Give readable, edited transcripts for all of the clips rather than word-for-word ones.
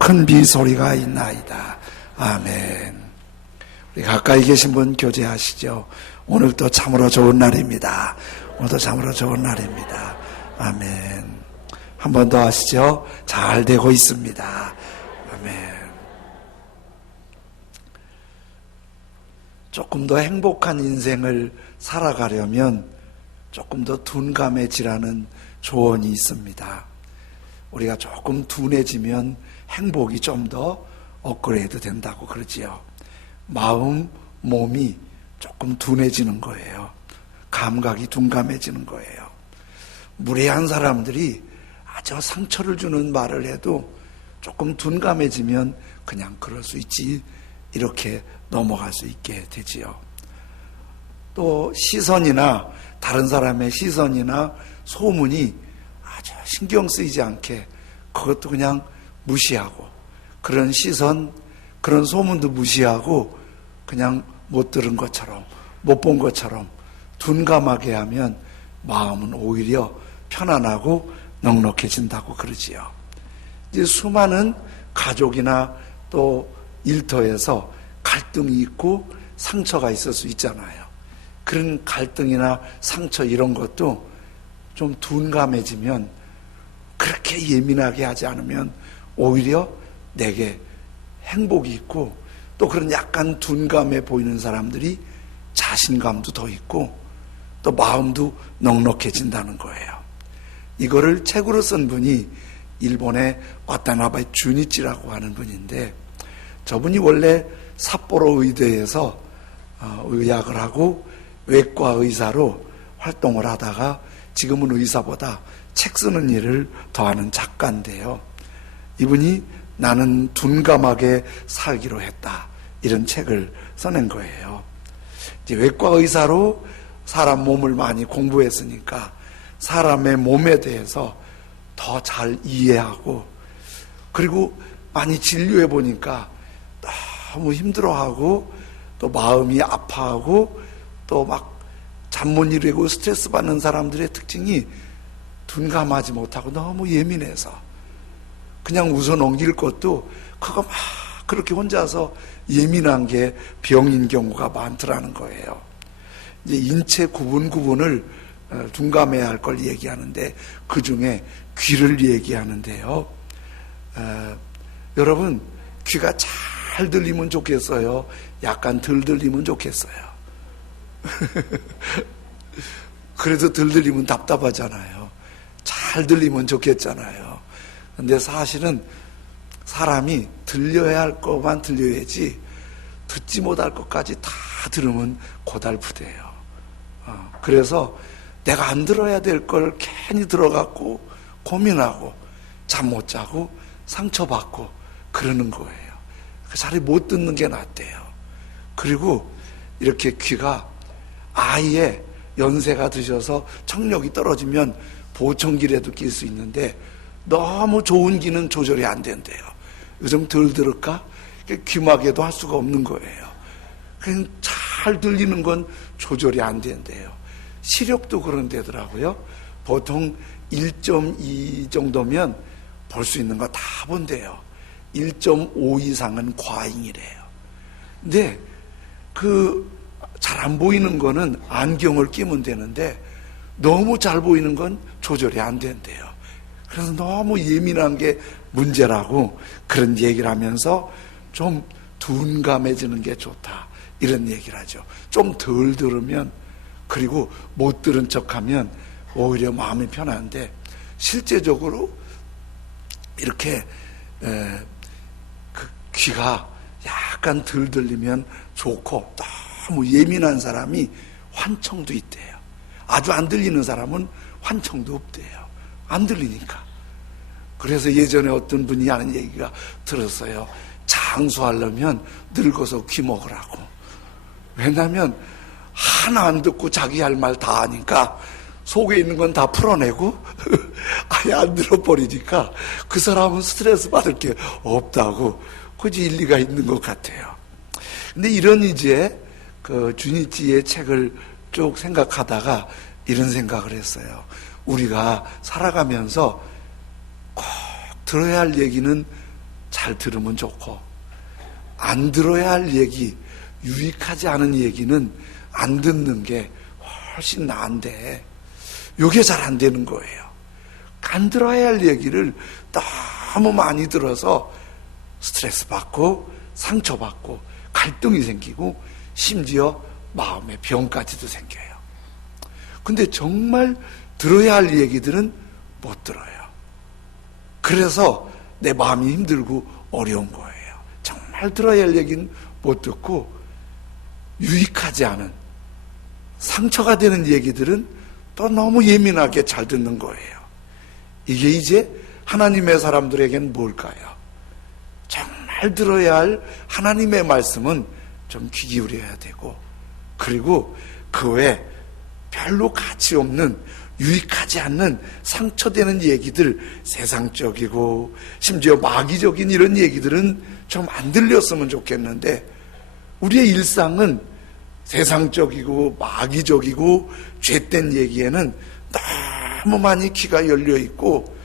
큰 비소리가 있나이다. 아멘. 우리 가까이 계신 분 교제하시죠. 오늘도 참으로 좋은 날입니다. 오늘도 참으로 좋은 날입니다. 아멘. 한 번 더 하시죠. 잘 되고 있습니다. 아멘. 조금 더 행복한 인생을 살아가려면 조금 더 둔감해지라는 조언이 있습니다. 우리가 조금 둔해지면 행복이 좀 더 업그레이드 된다고 그러지요. 마음, 몸이 조금 둔해지는 거예요. 감각이 둔감해지는 거예요. 무례한 사람들이 아주 상처를 주는 말을 해도 조금 둔감해지면 그냥 그럴 수 있지, 이렇게 넘어갈 수 있게 되지요. 또 시선이나 다른 사람의 시선이나 소문이 아주 신경 쓰이지 않게 그것도 그냥 무시하고, 그런 시선, 그런 소문도 무시하고 그냥 못 들은 것처럼, 못 본 것처럼 둔감하게 하면 마음은 오히려 편안하고 넉넉해진다고 그러지요. 이제 수많은 가족이나 또 일터에서 갈등이 있고 상처가 있을 수 있잖아요. 그런 갈등이나 상처 이런 것도 좀 둔감해지면, 그렇게 예민하게 하지 않으면 오히려 내게 행복이 있고, 또 그런 약간 둔감해 보이는 사람들이 자신감도 더 있고 또 마음도 넉넉해진다는 거예요. 이거를 책으로 쓴 분이 일본의 와타나베 주니치라고 하는 분인데, 저분이 원래 삿포로 의대에서 의학을 하고 외과 의사로 활동을 하다가 지금은 의사보다 책 쓰는 일을 더하는 작가인데요. 이분이 나는 둔감하게 살기로 했다, 이런 책을 써낸 거예요. 이제 외과 의사로 사람 몸을 많이 공부했으니까 사람의 몸에 대해서 더 잘 이해하고, 그리고 많이 진료해 보니까 너무 힘들어하고 또 마음이 아파하고 또 막 잠 못 이루고 스트레스 받는 사람들의 특징이 둔감하지 못하고 너무 예민해서 그냥 웃어 넘길 것도 그거 막 그렇게 혼자서 예민한 게 병인 경우가 많더라는 거예요. 이제 인체 구분을 둔감해야 할 걸 얘기하는데 그 중에 귀를 얘기하는데요. 여러분, 귀가 잘 들리면 좋겠어요? 약간 덜 들리면 좋겠어요? 그래도 덜 들리면 답답하잖아요. 잘 들리면 좋겠잖아요. 근데 사실은 사람이 들려야 할 것만 들려야지 듣지 못할 것까지 다 들으면 고달프대요. 그래서 내가 안 들어야 될 걸 괜히 들어갖고 고민하고 잠 못 자고 상처받고 그러는 거예요. 차라리 못 듣는 게 낫대요. 그리고 이렇게 귀가 아예 연세가 드셔서 청력이 떨어지면 보청기라도 낄 수 있는데 너무 좋은 귀는 조절이 안 된대요. 요즘 덜 들을까? 귀마개도 할 수가 없는 거예요. 그냥 잘 들리는 건 조절이 안 된대요. 시력도 그런 데더라고요. 보통 1.2 정도면 볼 수 있는 거 다 본대요. 1.5 이상은 과잉이래요. 근데 잘 안 보이는 거는 안경을 끼면 되는데 너무 잘 보이는 건 조절이 안 된대요. 그래서 너무 예민한 게 문제라고 그런 얘기를 하면서 좀 둔감해지는 게 좋다, 이런 얘기를 하죠. 좀 덜 들으면, 그리고 못 들은 척하면 오히려 마음이 편한데, 실제적으로 이렇게 그 귀가 약간 덜 들리면 좋고, 너무 예민한 사람이 환청도 있대요. 아주 안 들리는 사람은 환청도 없대요. 안 들리니까. 그래서 예전에 어떤 분이 하는 얘기가 들었어요. 장수하려면 늙어서 귀 먹으라고. 왜냐하면 하나 안 듣고 자기 할 말 다 하니까 속에 있는 건 다 풀어내고 아예 안 들어버리니까 그 사람은 스트레스 받을 게 없다고. 그지 일리가 있는 것 같아요. 근데 이런 이제 그 주니치의 책을 쭉 생각하다가 이런 생각을 했어요. 우리가 살아가면서 꼭 들어야 할 얘기는 잘 들으면 좋고, 안 들어야 할 얘기, 유익하지 않은 얘기는 안 듣는 게 훨씬 나은데 이게 잘 안 되는 거예요. 안 들어야 할 얘기를 너무 많이 들어서 스트레스 받고 상처받고 갈등이 생기고 심지어 마음의 병까지도 생겨요. 근데 정말 들어야 할 얘기들은 못 들어요. 그래서 내 마음이 힘들고 어려운 거예요. 정말 들어야 할 얘기는 못 듣고 유익하지 않은 상처가 되는 얘기들은 또 너무 예민하게 잘 듣는 거예요. 이게 이제 하나님의 사람들에게는 뭘까요? 정말 들어야 할 하나님의 말씀은 좀 귀 기울여야 되고, 그리고 그 외에 별로 가치 없는 유익하지 않는 상처되는 얘기들, 세상적이고 심지어 마귀적인 이런 얘기들은 좀 안 들렸으면 좋겠는데, 우리의 일상은 세상적이고 마귀적이고 죄된 얘기에는 너무 많이 귀가 열려 있고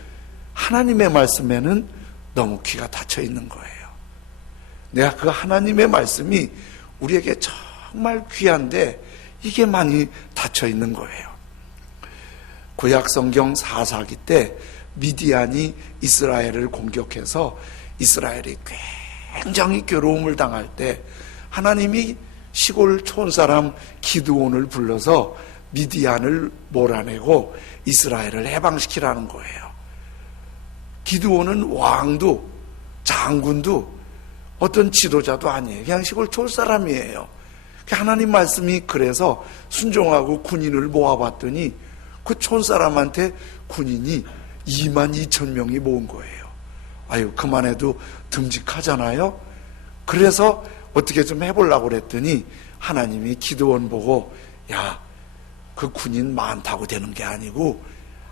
하나님의 말씀에는 너무 귀가 닫혀 있는 거예요. 내가 그 하나님의 말씀이 우리에게 정말 귀한데 이게 많이 닫혀 있는 거예요. 구약 성경 사사기 때 미디안이 이스라엘을 공격해서 이스라엘이 굉장히 괴로움을 당할 때 하나님이 시골 촌사람 기드온을 불러서 미디안을 몰아내고 이스라엘을 해방시키라는 거예요. 기드온은 왕도 장군도 어떤 지도자도 아니에요. 그냥 시골 촌사람이에요. 하나님 말씀이 그래서 순종하고 군인을 모아봤더니 그 촌사람한테 군인이 22,000명이 모은 거예요. 아유, 그만해도 듬직하잖아요. 그래서 어떻게 좀 해보려고 그랬더니 하나님이 기드온 보고, 야, 그 군인 많다고 되는 게 아니고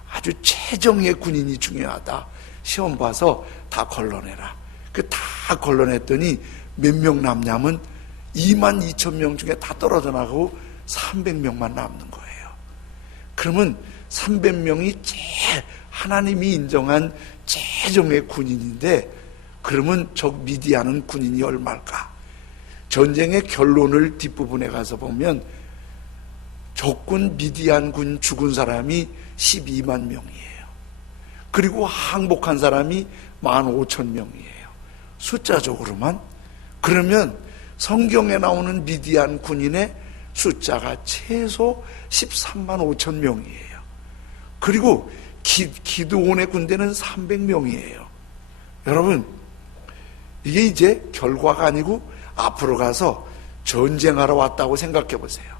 아주 최정의 군인이 중요하다. 시험 봐서 다 걸러내라. 그 다 걸러냈더니 몇 명 남냐면 22,000명 중에 다 떨어져 나가고 300명만 남는 거예요. 그러면 300명이 제일 하나님이 인정한 최정의 군인인데, 그러면 저 미디안은 군인이 얼마일까? 전쟁의 결론을 뒷부분에 가서 보면 적군 미디안 군 죽은 사람이 12만 명이에요. 그리고 항복한 사람이 15,000명이에요. 숫자적으로만. 그러면 성경에 나오는 미디안 군인의 숫자가 최소 13만 5천 명이에요. 그리고 기드온의 군대는 300명이에요. 여러분, 이게 이제 결과가 아니고 앞으로 가서 전쟁하러 왔다고 생각해 보세요.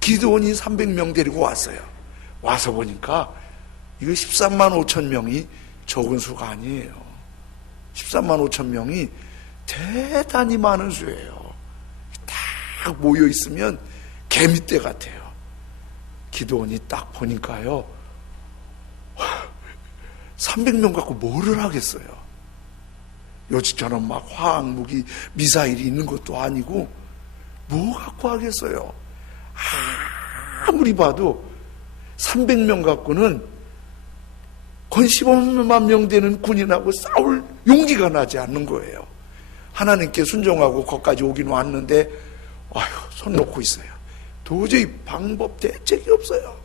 기드온이 300명 데리고 왔어요. 와서 보니까 이거 13만 5천 명이 적은 수가 아니에요. 13만 5천 명이 대단히 많은 수예요. 딱 모여 있으면 개미떼 같아요. 기드온이 딱 보니까요, 300명 갖고 뭐를 하겠어요? 요즘처럼 막 화학무기, 미사일이 있는 것도 아니고 뭐 갖고 하겠어요? 아무리 봐도 300명 갖고는 건 15만 명 되는 군인하고 싸울 용기가 나지 않는 거예요. 하나님께 순종하고 거기까지 오긴 왔는데 아유, 손 놓고 있어요. 도저히 방법 대책이 없어요.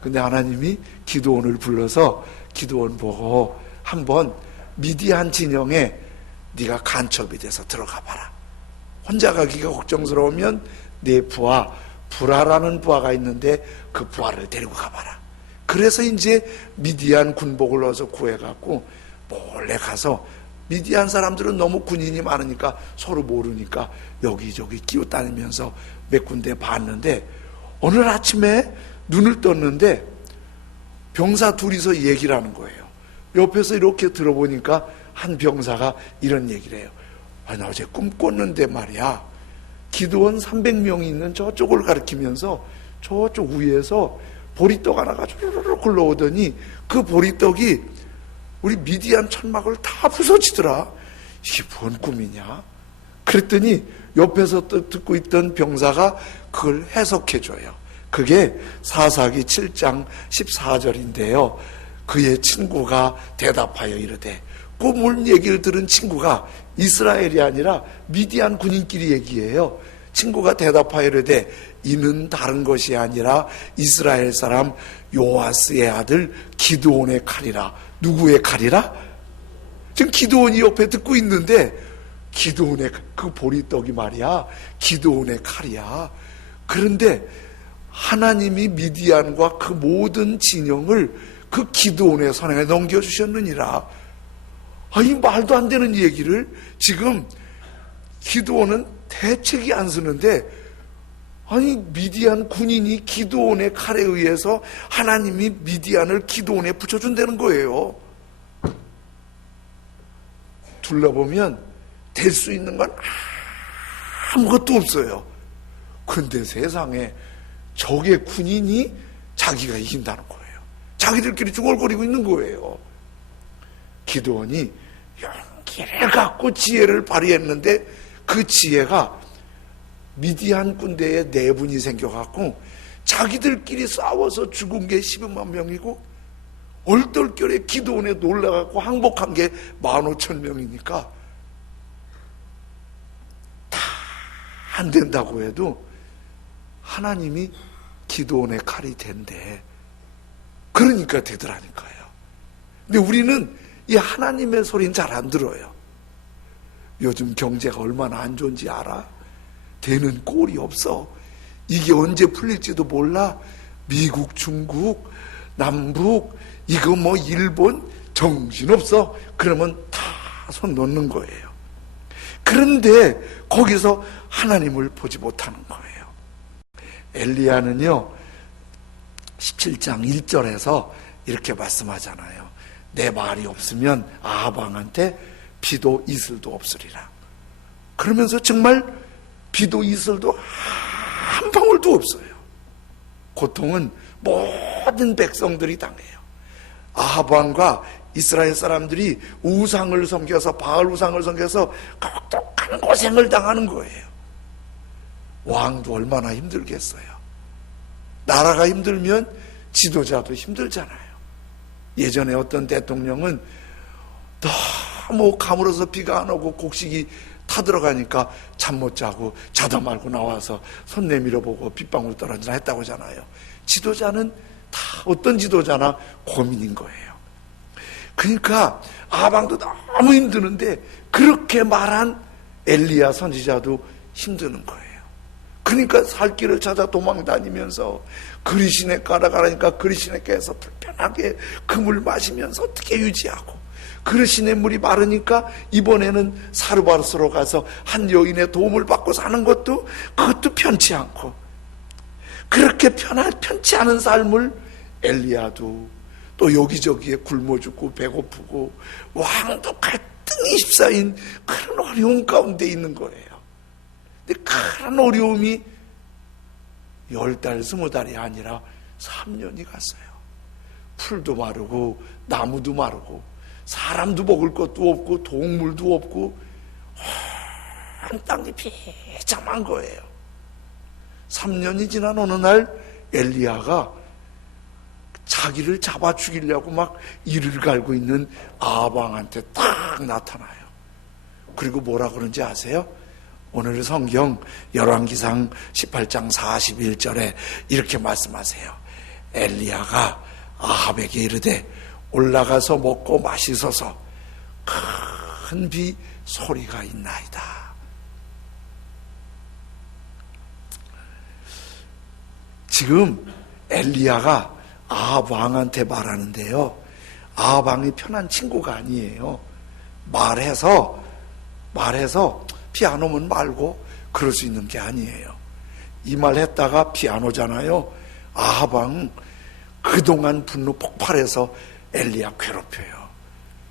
근데 하나님이 기드온을 불러서 기드온 보고 한번 미디안 진영에 네가 간첩이 돼서 들어가 봐라. 혼자 가기가 걱정스러우면 내 부하 브라라는 부하가 있는데 그 부하를 데리고 가봐라. 그래서 이제 미디안 군복을 얻어서 구해갖고 몰래 가서, 미디안 사람들은 너무 군인이 많으니까 서로 모르니까 여기저기 끼어다니면서 몇 군데 봤는데, 오늘 아침에 눈을 떴는데 병사 둘이서 얘기를 하는 거예요. 옆에서 이렇게 들어보니까 한 병사가 이런 얘기를 해요. 아, 나 어제 꿈 꿨는데 말이야, 기드온 300명이 있는 저쪽을 가리키면서 저쪽 위에서 보리떡 하나가 주르륵 굴러오더니 그 보리떡이 우리 미디안 천막을 다 부서지더라. 이게 뭔 꿈이냐? 그랬더니 옆에서 듣고 있던 병사가 그걸 해석해줘요. 그게 사사기 7장 14절인데요. 그의 친구가 대답하여 이르되 뭘 얘기를 들은 친구가 이스라엘이 아니라 미디안 군인끼리 얘기해요. 친구가 대답하여 이르되 이는 다른 것이 아니라 이스라엘 사람 요아스의 아들 기드온의 칼이라. 누구의 칼이라? 지금 기드온이 옆에 듣고 있는데 기드온의 그 보리떡이 말이야 기드온의 칼이야. 그런데 하나님이 미디안과 그 모든 진영을 그 기드온의 손에 넘겨주셨느니라. 이 말도 안 되는 얘기를 지금 기드온은 대책이 안 쓰는데 미디안 군인이 기드온의 칼에 의해서 하나님이 미디안을 기드온에 붙여준다는 거예요. 둘러보면 될 수 있는 건 아무것도 없어요. 근데 세상에 적의 군인이 자기가 이긴다는 거예요. 자기들끼리 중얼거리고 있는 거예요. 기드온이 용기를 갖고 지혜를 발휘했는데 그 지혜가 미디안 군대에 내분이 생겨갖고 자기들끼리 싸워서 죽은 게 12만 명이고 얼떨결에 기드온에 놀라갖고 항복한 게 15,000명이니까 다 안 된다고 해도 하나님이 기드온의 칼이 된대. 그러니까 되더라니까요. 근데 우리는 이 하나님의 소리는 잘 안 들어요. 요즘 경제가 얼마나 안 좋은지 알아? 되는 꼴이 없어. 이게 언제 풀릴지도 몰라. 미국, 중국, 남북, 이거 일본 정신없어. 그러면 다 손 놓는 거예요. 그런데 거기서 하나님을 보지 못하는 거예요. 엘리야는요 17장 1절에서 이렇게 말씀하잖아요. 내 말이 없으면 아합 왕한테 비도 이슬도 없으리라. 그러면서 정말 비도 이슬도 한 방울도 없어요. 고통은 모든 백성들이 당해요. 아합 왕과 이스라엘 사람들이 우상을 섬겨서 바알 우상을 섬겨서 독특한 고생을 당하는 거예요. 왕도 얼마나 힘들겠어요. 나라가 힘들면 지도자도 힘들잖아요. 예전에 어떤 대통령은 너무 가물어서 비가 안 오고 곡식이 타들어가니까 잠 못 자고 자다 말고 나와서 손 내밀어 보고 빗방울 떨어지나 했다고 하잖아요. 지도자는 다 어떤 지도자나 고민인 거예요. 그러니까 아방도 너무 힘드는데 그렇게 말한 엘리야 선지자도 힘드는 거예요. 그러니까 살 길을 찾아 도망다니면서 그리시네 가라가라니까 그리시네께서 불편하게 그 물 마시면서 어떻게 유지하고, 그리시네 물이 마르니까 이번에는 사르바르스로 가서 한 여인의 도움을 받고 사는 것도 그것도 편치 않고, 그렇게 편치 않은 삶을 엘리야도 또 여기저기에 굶어 죽고 배고프고 왕도 갈등이 휩싸인 그런 어려움 가운데 있는 거예요. 근데 그런 어려움이 10달, 20달이 아니라 3년이 갔어요. 풀도 마르고 나무도 마르고 사람도 먹을 것도 없고 동물도 없고 온 땅이 비참한 거예요. 3년이 지난 어느 날 엘리야가 자기를 잡아 죽이려고 막 이를 갈고 있는 아합 왕한테 딱 나타나요. 그리고 뭐라 그런지 아세요? 오늘 성경 열왕기상 18장 41절에 이렇게 말씀하세요. 엘리야가 아합에게 이르되 올라가서 먹고 마시소서, 큰 비 소리가 있나이다. 지금 엘리야가 아합 왕한테 말하는데요, 아합 왕이 편한 친구가 아니에요. 말해서 비 안 오면 말고 그럴 수 있는 게 아니에요. 이 말 했다가 비 안 오잖아요. 아합 왕 그동안 분노 폭발해서 엘리야 괴롭혀요.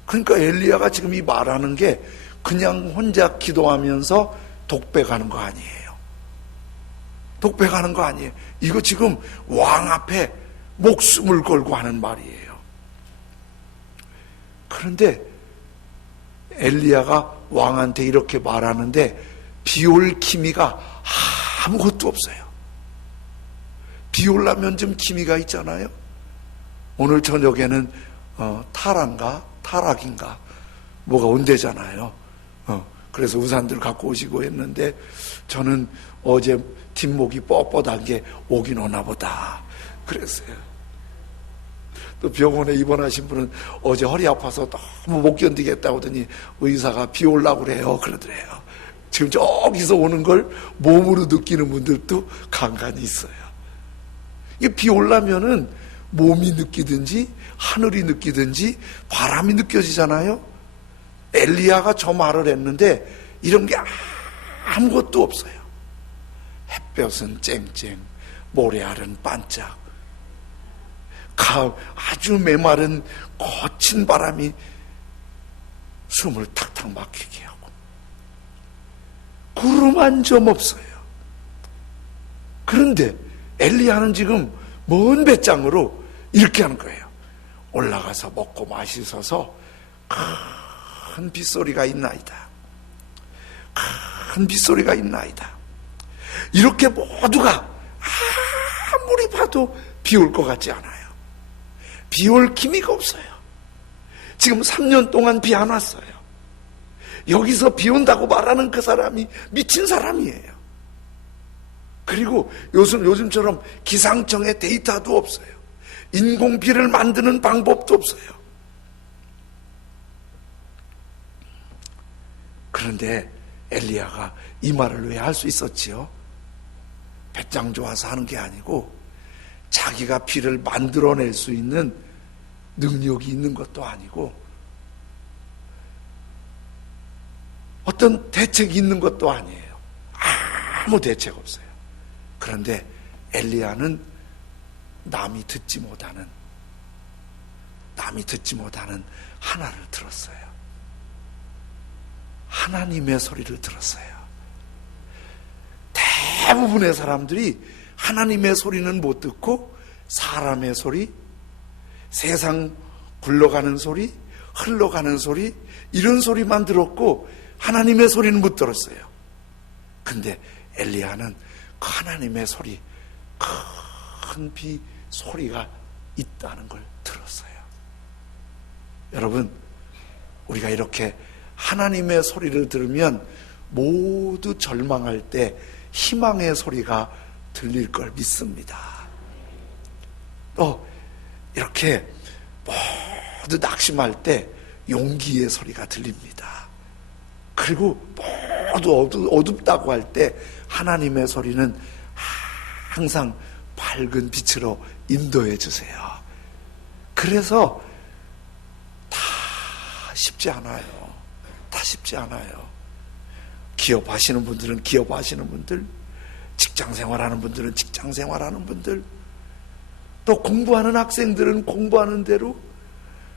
그러니까 엘리야가 지금 이 말하는 게 그냥 혼자 기도하면서 독백하는 거 아니에요. 독백하는 거 아니에요. 이거 지금 왕 앞에 목숨을 걸고 하는 말이에요. 그런데 엘리야가 왕한테 이렇게 말하는데 비올 기미가 아무것도 없어요. 비 올라면 좀 기미가 있잖아요. 오늘 저녁에는 타락인가 뭐가 온대잖아요. 그래서 우산들 갖고 오시고 했는데 저는 어제 뒷목이 뻣뻣한 게 오긴 오나 보다 그랬어요. 또 병원에 입원하신 분은 어제 허리 아파서 너무 못 견디겠다고 하더니 의사가 비 올라고 그래요 그러더래요. 지금 저기서 오는 걸 몸으로 느끼는 분들도 간간히 있어요. 이게 비 올라면은 몸이 느끼든지 하늘이 느끼든지 바람이 느껴지잖아요. 엘리야가 저 말을 했는데 이런 게 아무것도 없어요. 햇볕은 쨍쨍, 모래알은 반짝, 아주 메마른 거친 바람이 숨을 탁탁 막히게 하고 구름 한 점 없어요. 그런데 엘리야는 지금 먼 배짱으로 이렇게 하는 거예요. 올라가서 먹고 마시소서 큰 빗소리가 있나이다. 큰 빗소리가 있나이다. 이렇게 모두가 아무리 봐도 비 올 것 같지 않아요. 비 올 기미가 없어요. 지금 3년 동안 비 안 왔어요. 여기서 비 온다고 말하는 그 사람이 미친 사람이에요. 그리고 요즘처럼 기상청에 데이터도 없어요. 인공비를 만드는 방법도 없어요. 그런데 엘리야가 이 말을 왜 할 수 있었지요? 배짱 좋아서 하는 게 아니고 자기가 비를 만들어낼 수 있는 능력이 있는 것도 아니고 어떤 대책이 있는 것도 아니에요. 아무 대책 없어요. 그런데 엘리야는 남이 듣지 못하는 하나를 들었어요. 하나님의 소리를 들었어요. 대부분의 사람들이 하나님의 소리는 못 듣고 사람의 소리, 세상 굴러가는 소리, 흘러가는 소리, 이런 소리만 들었고 하나님의 소리는 못 들었어요. 근데 엘리야는 그 하나님의 소리, 큰 비 소리가 있다는 걸 들었어요. 여러분, 우리가 이렇게 하나님의 소리를 들으면 모두 절망할 때 희망의 소리가 들릴 걸 믿습니다. 또 이렇게 모두 낙심할 때 용기의 소리가 들립니다. 그리고 모두 어둡다고 할 때 하나님의 소리는 항상 밝은 빛으로 인도해 주세요. 그래서 다 쉽지 않아요. 다 쉽지 않아요. 기업하시는 분들은 기업하시는 분들, 직장생활하는 분들은 직장생활하는 분들, 또 공부하는 학생들은 공부하는 대로,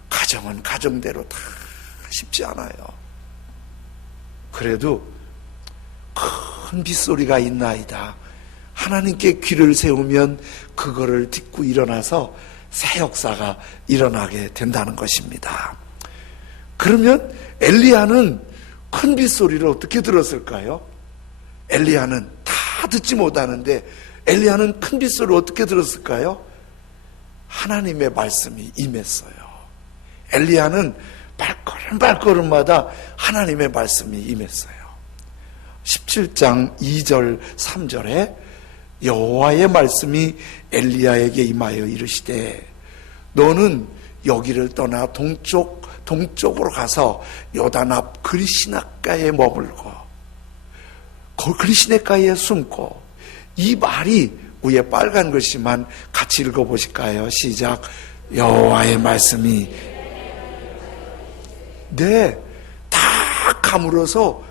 가정은 가정대로 다 쉽지 않아요. 그래도 큰 빗소리가 있나이다. 하나님께 귀를 세우면 그거를 딛고 일어나서 새 역사가 일어나게 된다는 것입니다. 그러면 엘리야는 큰 빗소리를 어떻게 들었을까요? 엘리야는 다 듣지 못하는데 엘리야는 큰 빗소리를 어떻게 들었을까요? 하나님의 말씀이 임했어요. 엘리야는 발걸음마다 하나님의 말씀이 임했어요. 17장 2절 3절에 여호와의 말씀이 엘리야에게 임하여 이르시되 너는 여기를 떠나 동쪽으로 가서 요단 앞 그리시네가에 머물고 그리시네가에 숨고. 이 말이 위에 빨간 글씨만 같이 읽어보실까요? 시작. 여호와의 말씀이 딱 가물어서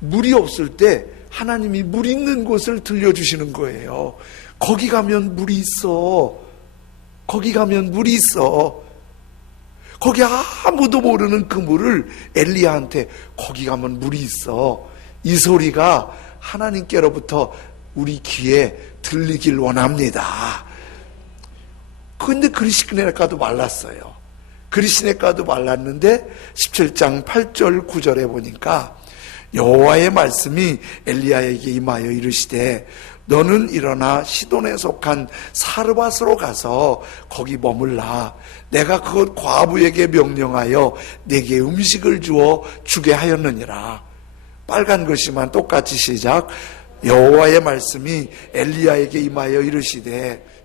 물이 없을 때 하나님이 물 있는 곳을 들려주시는 거예요. 거기 가면 물이 있어. 거기 가면 물이 있어. 거기 아무도 모르는 그 물을 엘리야한테 거기 가면 물이 있어. 이 소리가 하나님께로부터 우리 귀에 들리길 원합니다. 그런데 그리시네가도 말랐어요. 그리시네가도 말랐는데 17장 8절 9절에 보니까 여호와의 말씀이 엘리야에게 임하여 이르시되 너는 일어나 시돈에 속한 사르밧으로 가서 거기 머물라. 내가 그곳 과부에게 명령하여 내게 음식을 주어 주게 하였느니라. 빨간 글씨만 똑같이 시작. 여호와의 말씀이 엘리야에게 임하여 이르시되,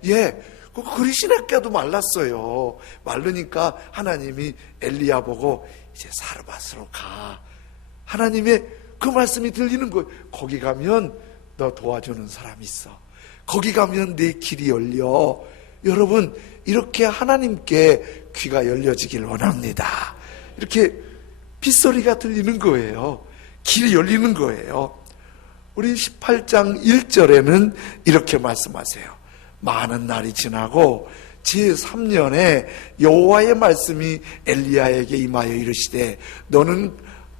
그 그리시네께도 말랐어요. 마르니까 하나님이 엘리야 보고 이제 사르밧으로 가. 하나님의 그 말씀이 들리는 거예요. 거기 가면 너 도와주는 사람이 있어. 거기 가면 내 길이 열려. 여러분, 이렇게 하나님께 귀가 열려지길 원합니다. 이렇게 빗소리가 들리는 거예요. 길이 열리는 거예요. 우리 18장 1절에는 이렇게 말씀하세요. 많은 날이 지나고 제3년에 여호와의 말씀이 엘리야에게 임하여 이르시되, 너는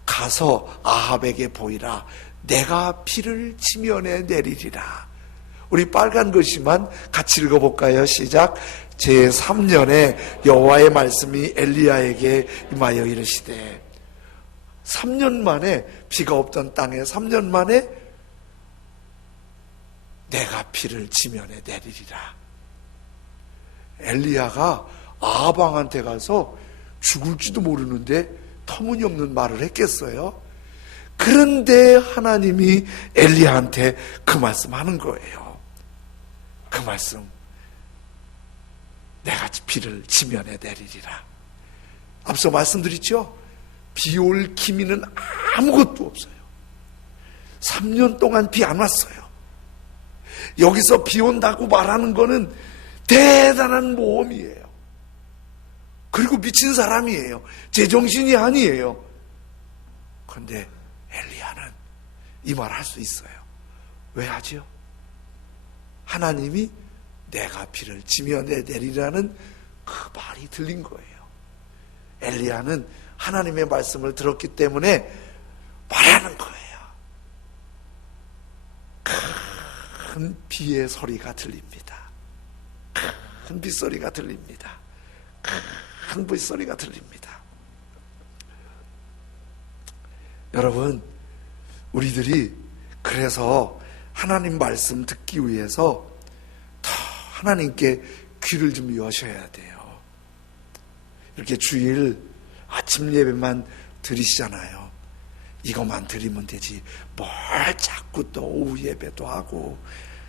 가서 아합에게 보이라. 내가 비를 지면에 내리리라. 우리 빨간 글씨만 같이 읽어볼까요? 시작. 제3년에 여호와의 말씀이 엘리야에게 임하여 이르시되, 3년 만에 비가 없던 땅에 3년 만에 내가 비를 지면에 내리리라. 엘리야가 아합 왕한테 가서 죽을지도 모르는데 터무니없는 말을 했겠어요? 그런데 하나님이 엘리야한테 그 말씀 하는 거예요. 그 말씀, 내가 비를 지면에 내리리라. 앞서 말씀드렸죠? 비 올 기미는 아무것도 없어요. 3년 동안 비 안 왔어요. 여기서 비 온다고 말하는 거는 대단한 모험이에요. 그리고 미친 사람이에요. 제정신이 아니에요. 그런데 엘리야는 이 말 할 수 있어요. 왜 하죠? 하나님이 내가 비를 지면에 내리라는 그 말이 들린 거예요. 엘리야는 하나님의 말씀을 들었기 때문에 말하는 거예요. 큰 비의 소리가 들립니다. 큰 빗소리가 들립니다. 큰 빗소리가 들립니다. 여러분, 우리들이 그래서 하나님 말씀 듣기 위해서 더 하나님께 귀를 좀 여셔야 돼요. 이렇게 주일 아침 예배만 드리시잖아요. 이것만 드리면 되지 뭘 자꾸 또 오후 예배도 하고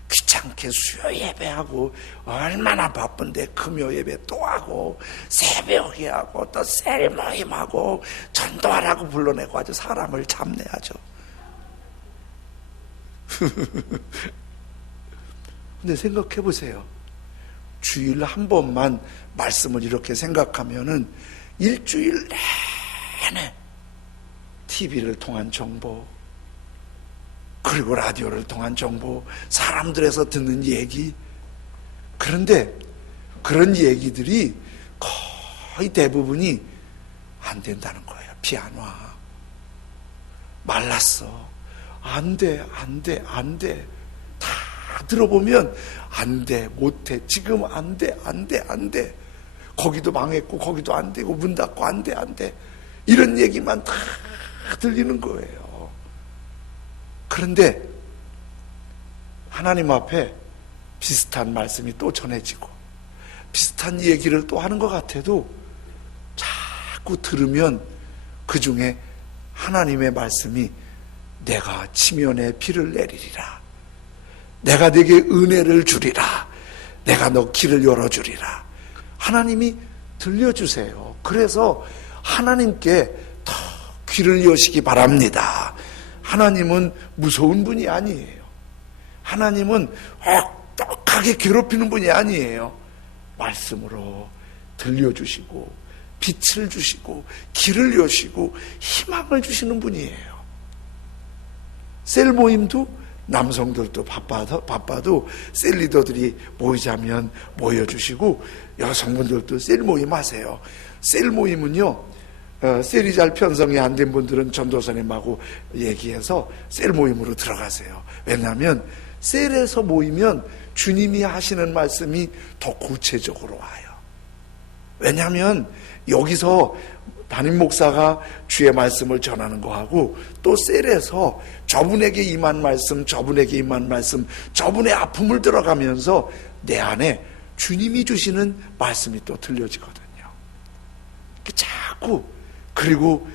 귀찮게 수요 예배하고 얼마나 바쁜데 금요 예배 또 하고 새벽에 하고 또 셀 모임하고 전도하라고 불러내고 아주 사람을 잡내하죠. 근데 생각해 보세요. 주일 한 번만 말씀을 이렇게 생각하면은 일주일 내내 TV를 통한 정보, 그리고 라디오를 통한 정보, 사람들에서 듣는 얘기. 그런데 그런 얘기들이 거의 대부분이 안 된다는 거예요. 비 안 와. 말랐어. 안 돼, 안 돼, 안 돼. 다 들어보면 안 돼, 못 해. 지금 안 돼, 안 돼, 안 돼. 거기도 망했고 거기도 안 되고 문 닫고 안 돼, 안 돼. 이런 얘기만 다 들리는 거예요. 그런데 하나님 앞에 비슷한 말씀이 또 전해지고 비슷한 얘기를 또 하는 것 같아도 자꾸 들으면 그 중에 하나님의 말씀이 내가 지면에 비를 내리리라. 내가 네게 은혜를 주리라. 내가 너 길을 열어주리라. 하나님이 들려주세요. 그래서 하나님께 더 귀를 여시기 바랍니다. 하나님은 무서운 분이 아니에요. 하나님은 혹독하게 괴롭히는 분이 아니에요. 말씀으로 들려주시고 빛을 주시고 길을 여시고 희망을 주시는 분이에요. 셀 모임도 남성들도 바빠도 셀 리더들이 모이자면 모여주시고 여성분들도 셀 모임 하세요. 셀 모임은요, 셀이 잘 편성이 안 된 분들은 전도사님하고 얘기해서 셀 모임으로 들어가세요. 왜냐하면 셀에서 모이면 주님이 하시는 말씀이 더 구체적으로 와요. 왜냐하면 여기서 담임 목사가 주의 말씀을 전하는 거하고 또 셀에서 저분에게 임한 말씀, 저분에게 임한 말씀, 저분의 아픔을 들어가면서 내 안에 주님이 주시는 말씀이 또 들려지거든요. 자꾸, 그리고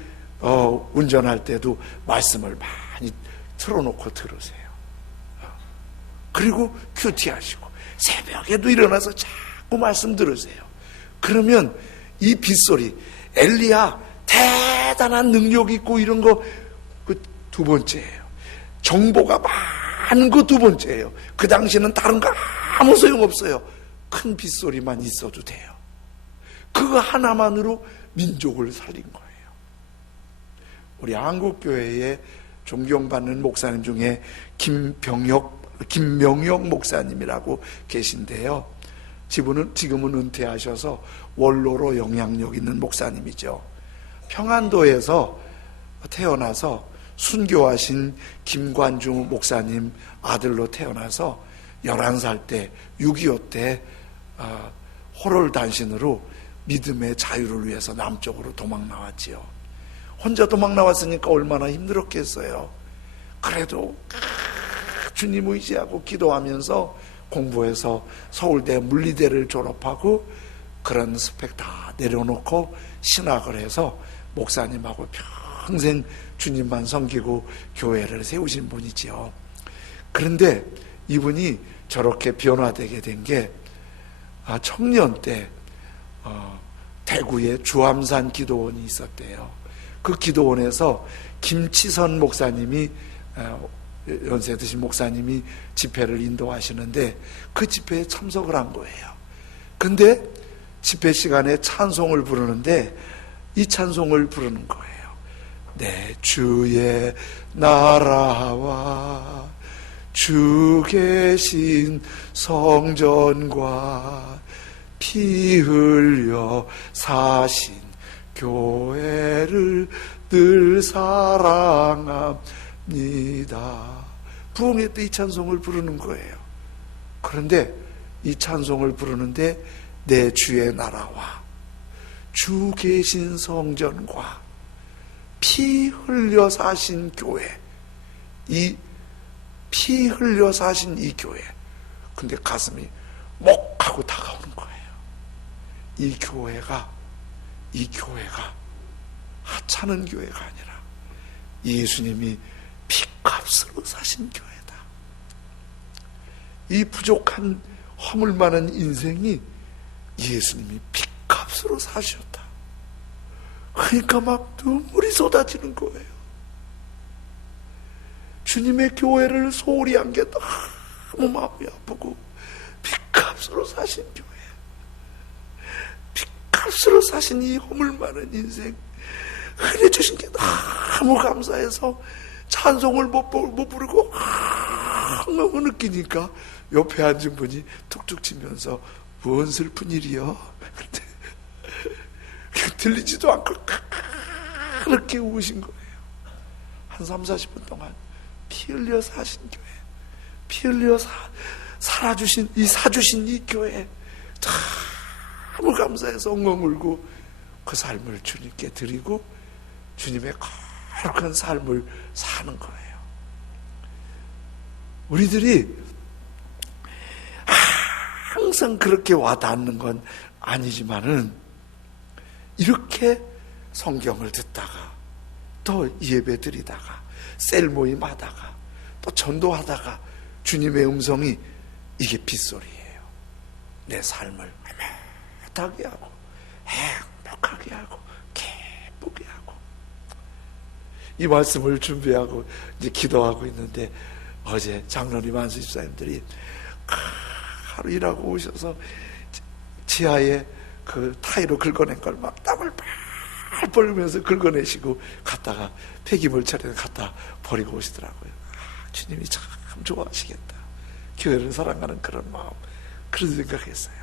운전할 때도 말씀을 많이 틀어놓고 들으세요. 그리고 큐티하시고 새벽에도 일어나서 자꾸 말씀 들으세요. 그러면 이 빗소리, 엘리야 대단한 능력 있고 이런 거 그 두 번째예요. 정보가 많은 거 두 번째예요. 그 당시에는 다른 거 아무 소용없어요. 큰 빗소리만 있어도 돼요. 그거 하나만으로 민족을 살린 거예요. 우리 한국교회에 존경받는 목사님 중에 김명혁 목사님이라고 계신데요. 지금은 은퇴하셔서 원로로 영향력 있는 목사님이죠. 평안도에서 태어나서 순교하신 김관주 목사님 아들로 태어나서 11살 때 6.25 때 호롤 단신으로 믿음의 자유를 위해서 남쪽으로 도망 나왔지요. 혼자 도망 나왔으니까 얼마나 힘들었겠어요. 그래도 주님 의지하고 기도하면서 공부해서 서울대 물리대를 졸업하고 그런 스펙 다 내려놓고 신학을 해서 목사님하고 평생 주님만 섬기고 교회를 세우신 분이지요. 그런데 이분이 저렇게 변화되게 된 게 청년 때 대구에 주암산 기도원이 있었대요. 그 기도원에서 김치선 목사님이 연세 드신 목사님이 집회를 인도하시는데 그 집회에 참석을 한 거예요. 근데 집회 시간에 찬송을 부르는데 이 찬송을 부르는 거예요. 내 주의 나라와 주 계신 성전과 피 흘려 사신 교회를 늘 사랑합니다. 부흥회 때 이 찬송을 부르는 거예요. 그런데 이 찬송을 부르는데 내 주의 나라와 주 계신 성전과 피 흘려 사신 교회, 이 피 흘려 사신 이 교회, 근데 가슴이 목하고 다가오는 거예요. 이 교회가 하찮은 교회가 아니라 예수님이 피값으로 사신 교회다. 이 부족한 허물 많은 인생이 예수님이 피값으로 사셨다. 그러니까 막 눈물이 쏟아지는 거예요. 주님의 교회를 소홀히 한 게 너무 마음이 아프고, 피값으로 사신 교회, 피값으로 사신 이 허물 많은 인생 은혜 주신 게 너무 감사해서 찬송을 못 부르고 너무 느끼니까 옆에 앉은 분이 툭툭 치면서 뭔 슬픈 일이요? 그런데 들리지도 않고 그렇게 우신 거예요. 한 30-40분 동안 피 흘려 사신 교회, 피 흘려 사주신 이 교회 너무 감사해서 엉엉 울고 그 삶을 주님께 드리고 주님의 거룩한 삶을 사는 거예요. 우리들이 항상 그렇게 와닿는 건 아니지만은 이렇게 성경을 듣다가 또 예배 드리다가 셀 모임 하다가 또 전도하다가 주님의 음성이 이게 빗소리예요. 내 삶을 해하게 하고 행복하게 하고 기쁘게 하고. 이 말씀을 준비하고 이제 기도하고 있는데 어제 장로님 안수 집사님들이 하루 일하고 오셔서 지하에 그 타이로 긁어낸 걸 막 땀을 발 벌면서 긁어내시고 갔다가 폐기물 차례에 갖다 버리고 오시더라고요. 주님이 참 좋아하시겠다. 교회를 사랑하는 그런 마음, 그런 생각했어요.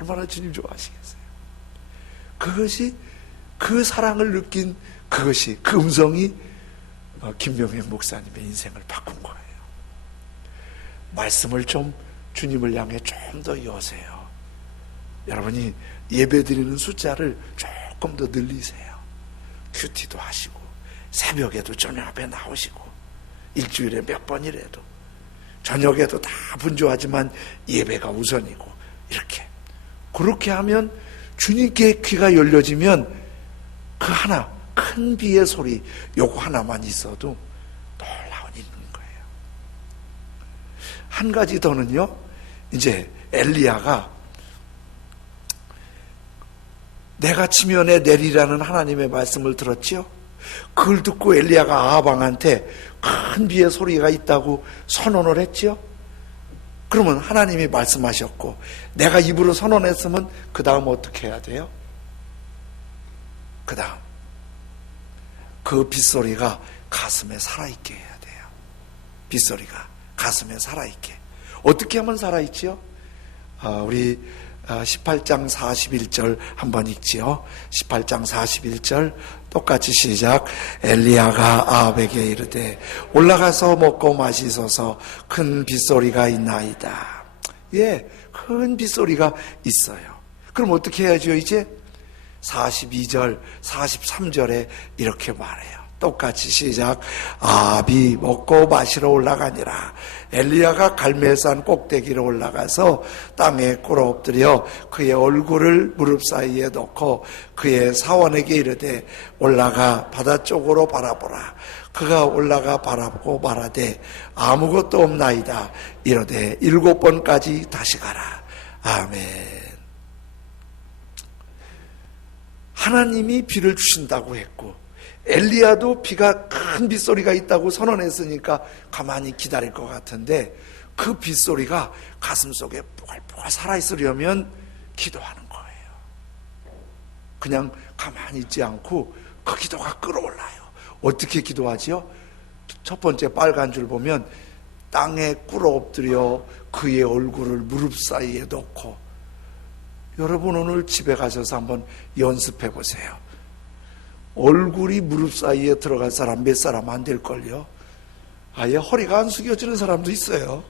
얼마나 주님 좋아하시겠어요. 그것이, 그 사랑을 느낀 그것이, 그 음성이 김명현 목사님의 인생을 바꾼 거예요. 말씀을 좀 주님을 향해 좀 더 여세요. 여러분이 예배 드리는 숫자를 조금 더 늘리세요. 큐티도 하시고 새벽에도 저녁 앞에 나오시고 일주일에 몇 번이라도 저녁에도 다 분주하지만 예배가 우선이고 이렇게 그렇게 하면 주님께 귀가 열려지면 그 하나 큰 비의 소리 요거 하나만 있어도 놀라운 있는 거예요. 한 가지 더는요, 이제 엘리야가 내가 치면에 내리라는 하나님의 말씀을 들었지요. 그걸 듣고 엘리야가 아합왕한테 큰 비의 소리가 있다고 선언을 했지요. 그러면 하나님이 말씀하셨고 내가 입으로 선언했으면 그 다음 어떻게 해야 돼요? 그 다음 그 빗소리가 가슴에 살아있게 해야 돼요. 빗소리가 가슴에 살아있게. 어떻게 하면 살아있지요? 우리 18장 41절 한번 읽지요. 18장 41절 똑같이 시작. 엘리야가 아합에게 이르되 올라가서 먹고 마시소서 큰 빗소리가 있나이다. 예, 큰 빗소리가 있어요. 그럼 어떻게 해야죠? 이제 42절 43절에 이렇게 말해요. 똑같이 시작. 아합이 먹고 마시러 올라가니라. 엘리야가 갈멜산 꼭대기로 올라가서 땅에 꿇어 엎드려 그의 얼굴을 무릎 사이에 놓고 그의 사원에게 이르되 올라가 바다 쪽으로 바라보라. 그가 올라가 바라보고 말하되 아무것도 없나이다. 이르되 7번까지 다시 가라. 아멘. 하나님이 비를 주신다고 했고 엘리야도 비가 큰 빗소리가 있다고 선언했으니까 가만히 기다릴 것 같은데 그 빗소리가 가슴속에 뽀글뽀글 살아있으려면 기도하는 거예요. 그냥 가만히 있지 않고 그 기도가 끌어올라요. 어떻게 기도하지요? 첫 번째 빨간 줄 보면 땅에 꿇어 엎드려 그의 얼굴을 무릎 사이에 놓고. 여러분 오늘 집에 가셔서 한번 연습해 보세요. 얼굴이 무릎 사이에 들어갈 사람 몇 사람 안 될걸요. 아예 허리가 안 숙여지는 사람도 있어요.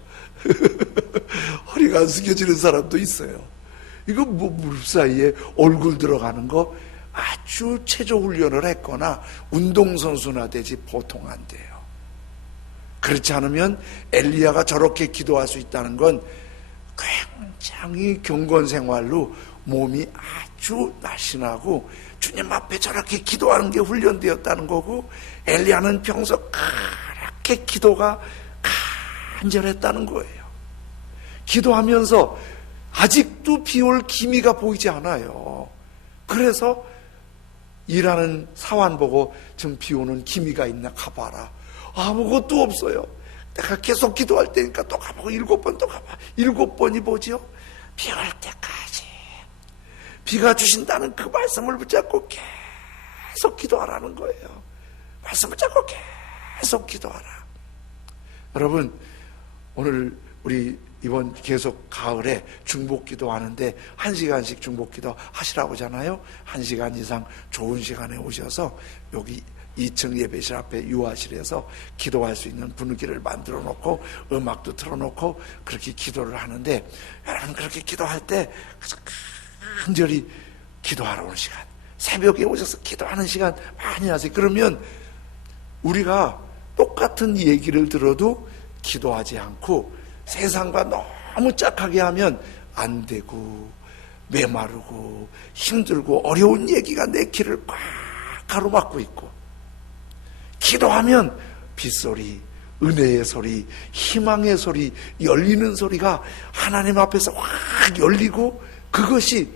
허리가 안 숙여지는 사람도 있어요. 이거 뭐 무릎 사이에 얼굴 들어가는 거 아주 체조 훈련을 했거나 운동선수나 되지 보통 안 돼요. 그렇지 않으면 엘리야가 저렇게 기도할 수 있다는 건 굉장히 경건 생활로 몸이 아주 날씬하고 주님 앞에 저렇게 기도하는 게 훈련되었다는 거고 엘리야는 평소 그렇게 기도가 간절했다는 거예요. 기도하면서 아직도 비올 기미가 보이지 않아요. 그래서 일하는 사원 보고 지금 비 오는 기미가 있나 가봐라. 아무것도 없어요. 내가 계속 기도할 테니까 또 가보고 7번 또 가봐. 7번이 뭐지요? 비 올 때까지 비가 주신다는 그 말씀을 붙잡고 계속 기도하라는 거예요. 말씀 붙잡고 계속 기도하라. 여러분 오늘 우리 이번 계속 가을에 중복기도 하는데 1시간씩 중복기도 하시라고 하잖아요. 1시간 이상 좋은 시간에 오셔서 여기 2층 예배실 앞에 유아실에서 기도할 수 있는 분위기를 만들어 놓고 음악도 틀어놓고 그렇게 기도를 하는데 여러분 그렇게 기도할 때 간절히 기도하러 오는 시간, 새벽에 오셔서 기도하는 시간 많이 하세요. 그러면 우리가 똑같은 얘기를 들어도 기도하지 않고 세상과 너무 짝하게 하면 안 되고 메마르고 힘들고 어려운 얘기가 내 귀를 꽉 가로막고 있고, 기도하면 빗소리, 은혜의 소리, 희망의 소리, 열리는 소리가 하나님 앞에서 확 열리고 그것이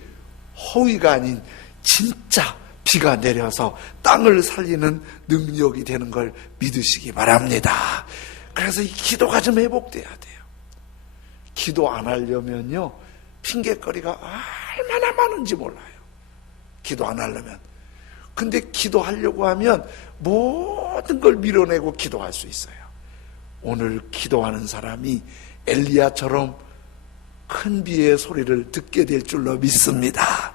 허위가 아닌 진짜 비가 내려서 땅을 살리는 능력이 되는 걸 믿으시기 바랍니다. 그래서 이 기도가 좀 회복돼야 돼요. 기도 안 하려면요 핑계거리가 얼마나 많은지 몰라요. 기도 안 하려면. 근데 기도하려고 하면 모든 걸 밀어내고 기도할 수 있어요. 오늘 기도하는 사람이 엘리야처럼 큰 비의 소리를 듣게 될 줄로 믿습니다.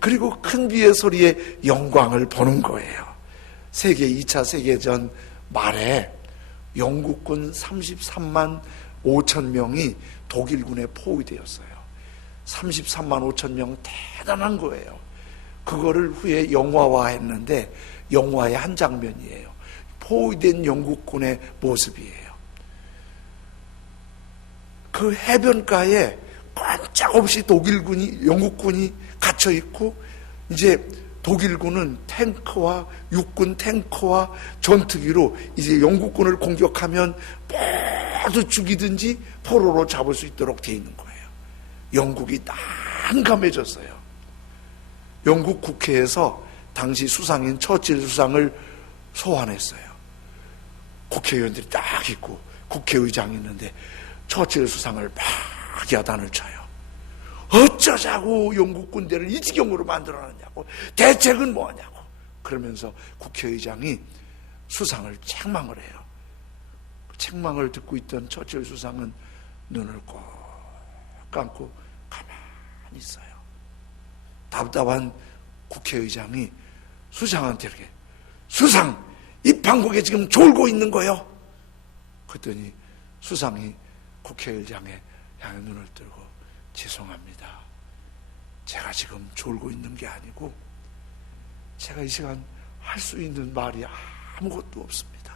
그리고 큰 비의 소리에 영광을 보는 거예요. 2차 세계전 말에 영국군 33만 5천 명이 독일군에 포위되었어요. 33만 5천 명 대단한 거예요. 그거를 후에 영화화했는데 영화의 한 장면이에요. 포위된 영국군의 모습이에요. 그 해변가에 꼼짝없이 영국군이 갇혀 있고, 이제 독일군은 탱크와 육군 탱크와 전투기로 이제 영국군을 공격하면 모두 죽이든지 포로로 잡을 수 있도록 돼 있는 거예요. 영국이 난감해졌어요. 영국 국회에서 당시 수상인 처칠 수상을 소환했어요. 국회의원들이 딱 있고 국회의장이 있는데 처칠 수상을 막 야단을 쳐요. 어쩌자고 영국 군대를 이 지경으로 만들어놨냐고, 대책은 뭐냐고. 그러면서 국회의장이 수상을 책망을 해요. 책망을 듣고 있던 처칠 수상은 눈을 꼭 감고 가만히 있어요. 답답한 국회의장이 수상한테 이렇게, 수상, 이 판국에 지금 졸고 있는 거요. 그랬더니 수상이 국회의장에 향해 눈을 들고, 죄송합니다. 제가 지금 졸고 있는 게 아니고 제가 이 시간 할 수 있는 말이 아무것도 없습니다.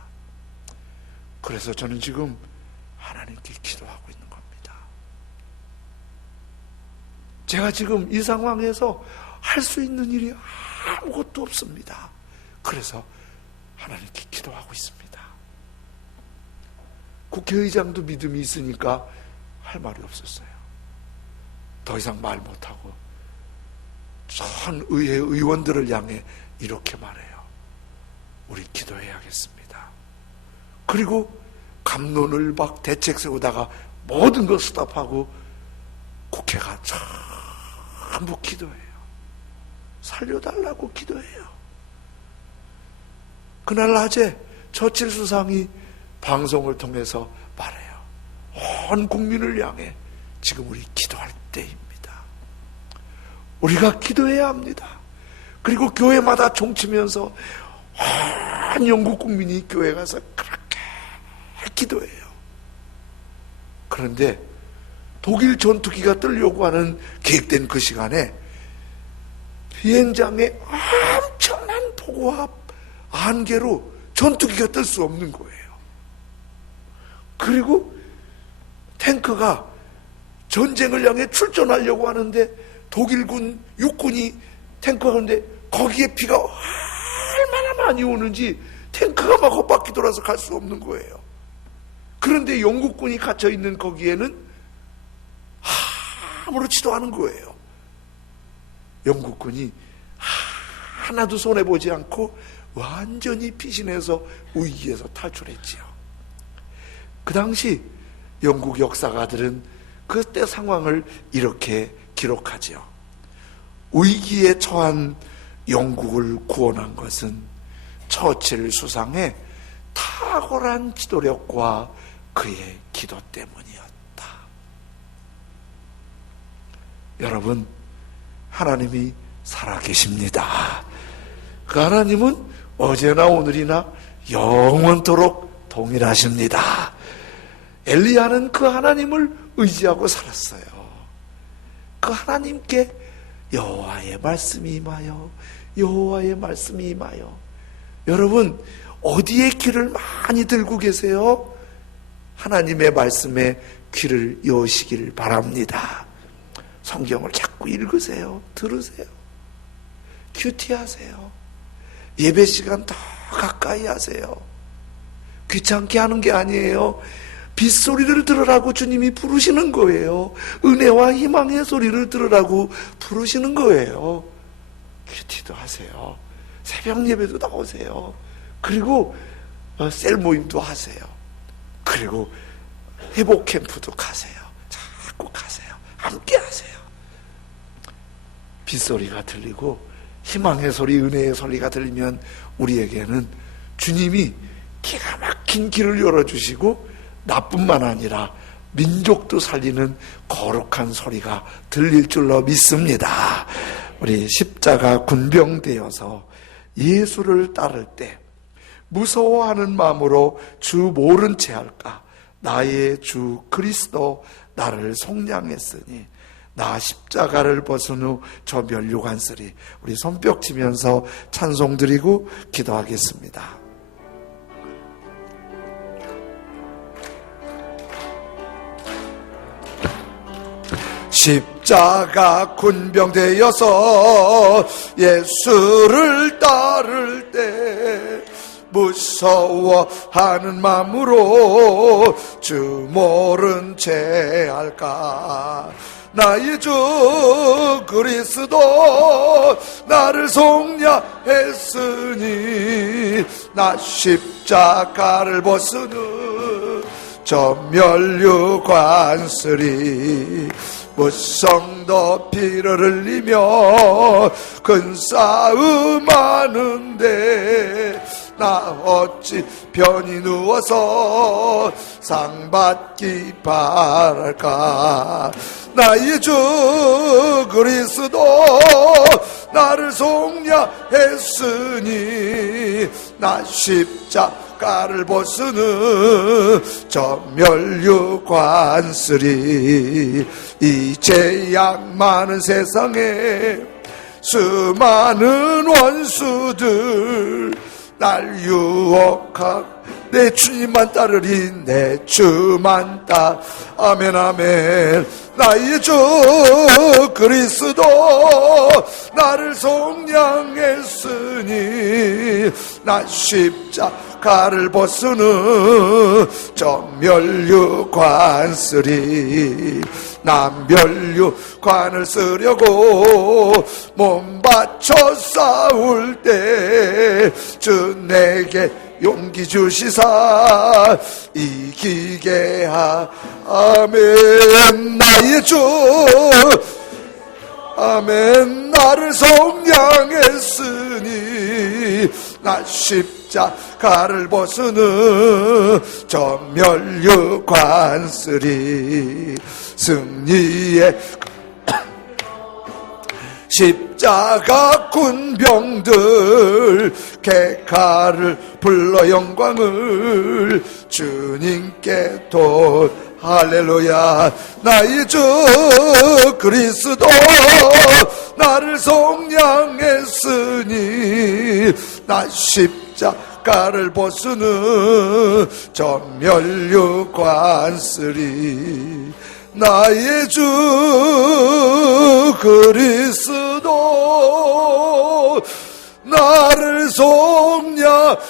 그래서 저는 지금 하나님께 기도하고 있는 겁니다. 제가 지금 이 상황에서 할 수 있는 일이 아무것도 없습니다. 그래서 하나님께 기도하고 있습니다. 국회의장도 믿음이 있으니까 할 말이 없었어요. 더 이상 말 못하고 전 의회 의원들을 향해 이렇게 말해요. 우리 기도해야겠습니다. 그리고 갑론을 막 대책 세우다가 모든 걸 스탑하고 국회가 전부 기도해요. 살려달라고 기도해요. 그날 낮에 처칠 수상이 방송을 통해서 말해요. 온 국민을 향해 지금 우리 기도할 때입니다. 우리가 기도해야 합니다. 그리고 교회마다 종치면서 온 영국 국민이 교회 가서 그렇게 기도해요. 그런데 독일 전투기가 뜨려고 하는 계획된 그 시간에 비행장의 엄청난 폭우와 안개로 전투기가 뜰 수 없는 거예요. 그리고 탱크가 전쟁을 향해 출전하려고 하는데 독일군 육군이 탱크가 오는데 거기에 비가 얼마나 많이 오는지 탱크가 막 헛바퀴 돌아서 갈 수 없는 거예요. 그런데 영국군이 갇혀있는 거기에는 아무렇지도 않은 거예요. 영국군이 하나도 손해보지 않고 완전히 피신해서 위기에서 탈출했지요. 그 당시 영국 역사가들은 그때 상황을 이렇게 기록하죠. 위기에 처한 영국을 구원한 것은 처칠 수상의 탁월한 지도력과 그의 기도 때문이었다. 여러분, 하나님이 살아계십니다. 그 하나님은 어제나 오늘이나 영원토록 동일하십니다. 엘리야는 그 하나님을 의지하고 살았어요. 그 하나님께 여호와의 말씀이 임하여, 여호와의 말씀이 임하여. 여러분, 어디에 귀를 많이 들고 계세요? 하나님의 말씀에 귀를 여시기를 바랍니다. 성경을 자꾸 읽으세요. 들으세요. 큐티하세요. 예배 시간 더 가까이 하세요. 귀찮게 하는 게 아니에요. 빗소리를 들으라고 주님이 부르시는 거예요. 은혜와 희망의 소리를 들으라고 부르시는 거예요. 큐티도 하세요. 새벽 예배도 나오세요. 그리고 셀 모임도 하세요. 그리고 회복 캠프도 가세요. 자꾸 가세요. 함께 하세요. 빗소리가 들리고 희망의 소리, 은혜의 소리가 들리면 우리에게는 주님이 기가 막힌 길을 열어주시고 나뿐만 아니라 민족도 살리는 거룩한 소리가 들릴 줄로 믿습니다. 우리 십자가 군병되어서 예수를 따를 때 무서워하는 마음으로 주 모른 채 할까? 나의 주 그리스도 나를 속량했으니 나 십자가를 벗은 후 저 면류관쓰리. 우리 손뼉 치면서 찬송 드리고 기도하겠습니다. 십자가 군병되어서 예수를 따를 때 무서워하는 마음으로 주 모른 채 할까. 나의 주 그리스도 나를 속량했으니 나 십자가를 벗은 후 저 면류관쓰리. 무성도 피를 흘리며 큰 싸움 하는데 나 어찌 편히 누워서 상 받기 바랄까. 나의 주 그리스도 나를 속량했으니 나 십자가를 벗은 저 면류관쓰리. 이제야 많은 세상에 수많은 원수들 날 유혹하고 내 주님만 따르리. 내 주만 따. 아멘 아멘. 나의 주 그리스도 나를 속량했으니 나 십자가를 벗은 후 저 면류관쓰리. 나 면류관을 쓰려고 몸 바쳐 싸울 때 주 내게 용기 주시사 이기게 아멘. 나의 주 아멘. 나를 속량했으니 나 십자가를 벗은 후 저 면류관쓰리. 승리의 십자가 군병들 객가를 불러 영광을 주님께 돌. 할렐루야. 나의 주 그리스도 나를 속량했으니 나 십자가를 벗은 후 저 면류관쓰리. 나의 주 그리스도 나를 속량했으니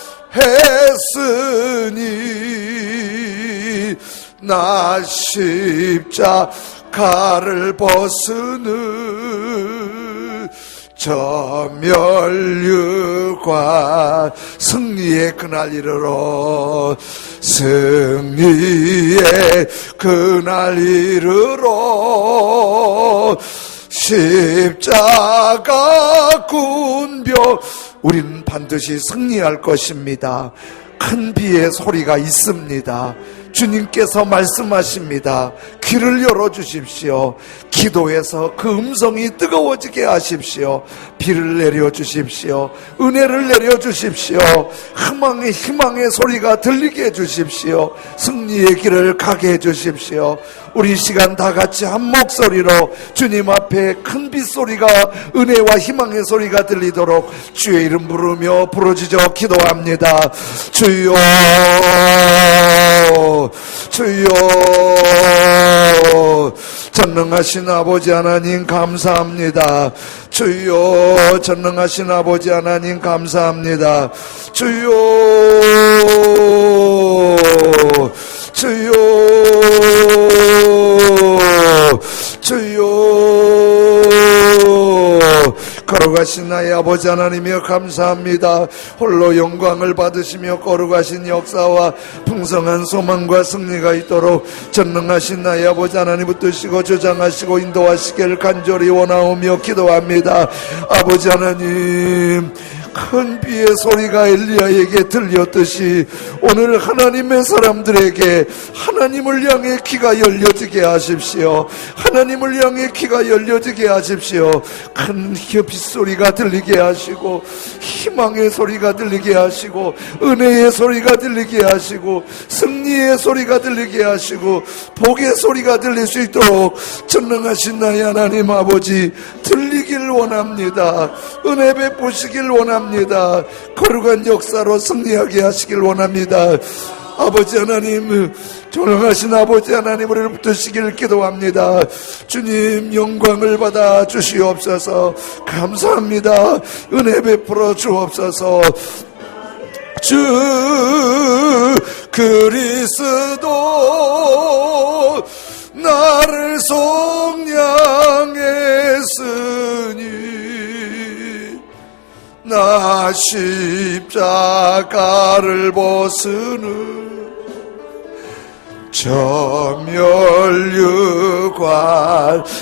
나 십자가를 벗은 후 저 면류관. 승리의 그날 이르러 승리의 그날 이르러 십자가 군병. 우리는 반드시 승리할 것입니다. 큰 비의 소리가 있습니다. 주님께서 말씀하십니다. 귀를 열어주십시오. 기도해서 그 음성이 뜨거워지게 하십시오. 비를 내려주십시오. 은혜를 내려주십시오. 희망의 소리가 들리게 해주십시오. 승리의 길을 가게 해주십시오. 우리 시간 다 같이 한 목소리로 주님 앞에 큰 빗소리가 은혜와 희망의 소리가 들리도록 주의 이름 부르며 부르짖어 기도합니다. 주여 주여. 전능하신 아버지 하나님 감사합니다. 주여 전능하신 아버지 하나님 감사합니다. 주여 주여 주여. 걸어가신 나의 아버지 하나님이여 감사합니다. 홀로 영광을 받으시며 거룩하신 역사와 풍성한 소망과 승리가 있도록 전능하신 나의 아버지 하나님 붙드시고 주장하시고 인도하시기를 간절히 원하오며 기도합니다. 아버지 하나님 큰 비의 소리가 엘리야에게 들렸듯이 오늘 하나님의 사람들에게 하나님을 향해 귀가 열려지게 하십시오. 하나님을 향해 귀가 열려지게 하십시오. 큰 빗소리가 들리게 하시고, 희망의 소리가 들리게 하시고, 은혜의 소리가 들리게 하시고, 승리의 소리가 들리게 하시고, 복의 소리가 들릴 수 있도록 전능하신 나의 하나님 아버지 들리길 원합니다. 은혜 베푸시길 원합니다. 거룩한 역사로 승리하게 하시길 원합니다. 아버지 하나님, 전능하신 아버지 하나님, 우리를 붙드시길 기도합니다. 주님, 영광을 받아 주시옵소서. 감사합니다. 은혜 베풀어 주옵소서. 주 그리스도 나를 속량했으니 나 십자가를 벗으는 저멸류관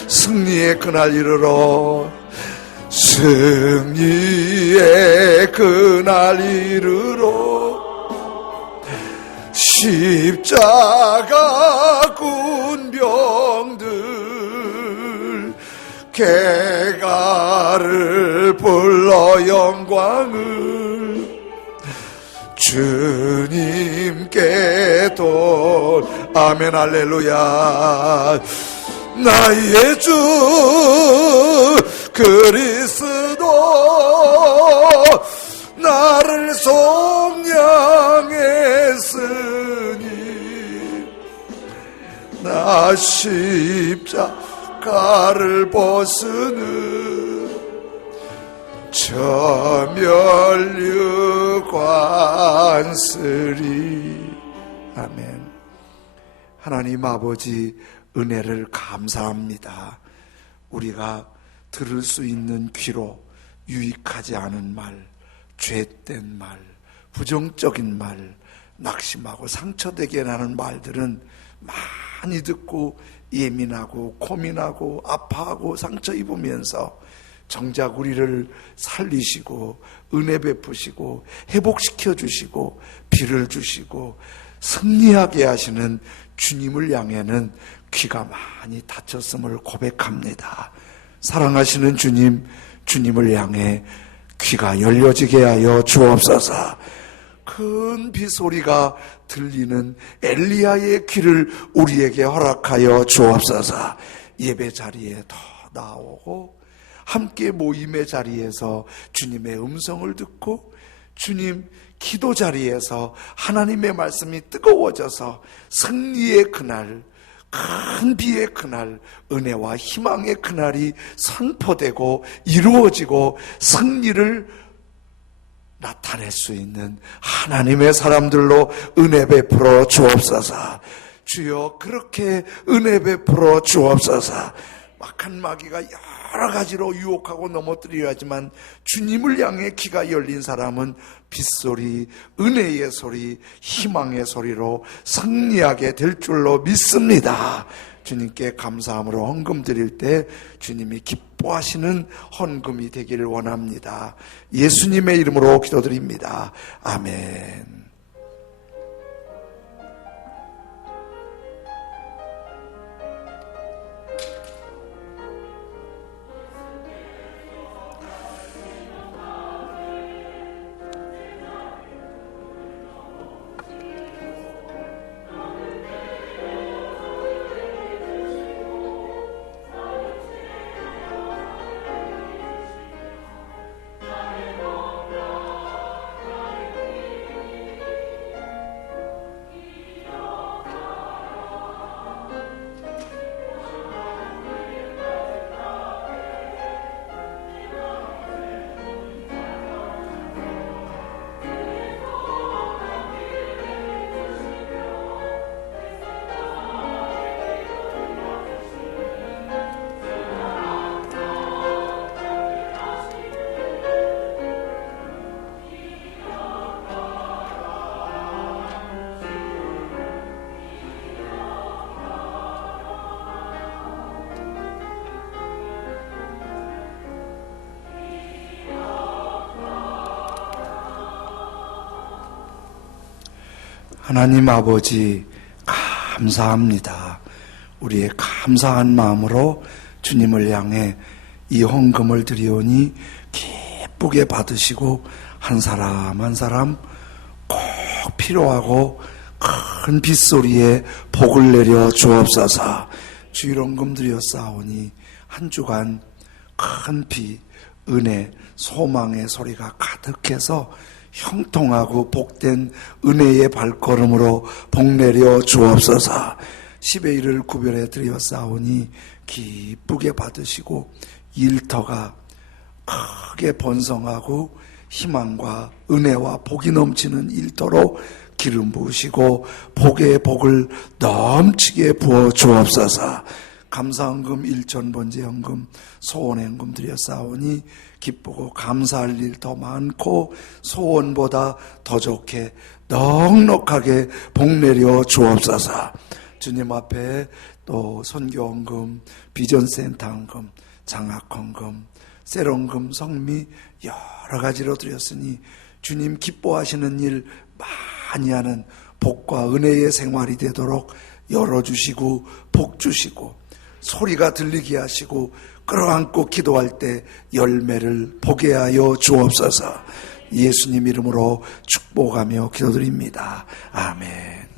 승리의 그날 이르러 승리의 그날 이르러 십자가 군병들 개가를 불러 영광을 주님께 돈. 아멘 할렐루야. 나의 주 그리스도 나를 속량했으니 나 십자가를 벗으는 저멸류관쓰리. 아멘. 하나님 아버지, 은혜를 감사합니다. 우리가 들을 수 있는 귀로 유익하지 않은 말, 죄된 말, 부정적인 말, 낙심하고 상처되게 하는 말들은 많이 듣고 예민하고 고민하고 아파하고 상처 입으면서 정작 우리를 살리시고 은혜 베푸시고 회복시켜 주시고 비를 주시고 승리하게 하시는 주님을 향해는 귀가 많이 닫혔음을 고백합니다. 사랑하시는 주님, 주님을 향해 귀가 열려지게 하여 주옵소서. 큰 비소리가 들리는 엘리야의 귀를 우리에게 허락하여 주옵소서. 예배 자리에 더 나오고 함께 모임의 자리에서 주님의 음성을 듣고 주님 기도 자리에서 하나님의 말씀이 뜨거워져서 승리의 그날, 큰 비의 그날, 은혜와 희망의 그날이 선포되고 이루어지고 승리를 나타낼 수 있는 하나님의 사람들로 은혜 베풀어 주옵소서. 주여, 그렇게 은혜 베풀어 주옵소서. 막한 마귀가 여러 가지로 유혹하고 넘어뜨리려 하지만 주님을 향해 귀가 열린 사람은 빗소리, 은혜의 소리, 희망의 소리로 승리하게 될 줄로 믿습니다. 주님께 감사함으로 헌금 드릴 때 주님이 기뻐하시는 헌금이 되기를 원합니다. 예수님의 이름으로 기도드립니다. 아멘. 하나님 아버지 감사합니다. 우리의 감사한 마음으로 주님을 향해 이 헌금을 드리오니 기쁘게 받으시고 한 사람 한 사람 꼭 필요하고 큰 빗소리에 복을 내려 주옵소서. 주일헌금 드렸사오니 한 주간 큰 비, 은혜, 소망의 소리가 가득해서 형통하고 복된 은혜의 발걸음으로 복내려 주옵소서. 10의 1을 구별해 드렸사오니 기쁘게 받으시고 일터가 크게 번성하고 희망과 은혜와 복이 넘치는 일터로 기름 부으시고 복의 복을 넘치게 부어 주옵소서. 감사헌금, 일천번제헌금, 소원헌금 드렸사오니 기쁘고 감사할 일 더 많고 소원보다 더 좋게 넉넉하게 복내려 주옵소서. 주님 앞에 또 선교헌금, 비전센터헌금, 장학헌금, 셀헌금, 성미 여러 가지로 드렸으니 주님 기뻐하시는 일 많이 하는 복과 은혜의 생활이 되도록 열어주시고 복 주시고 소리가 들리게 하시고 끌어안고 기도할 때 열매를 보게 하여 주옵소서. 예수님 이름으로 축복하며 기도드립니다. 아멘.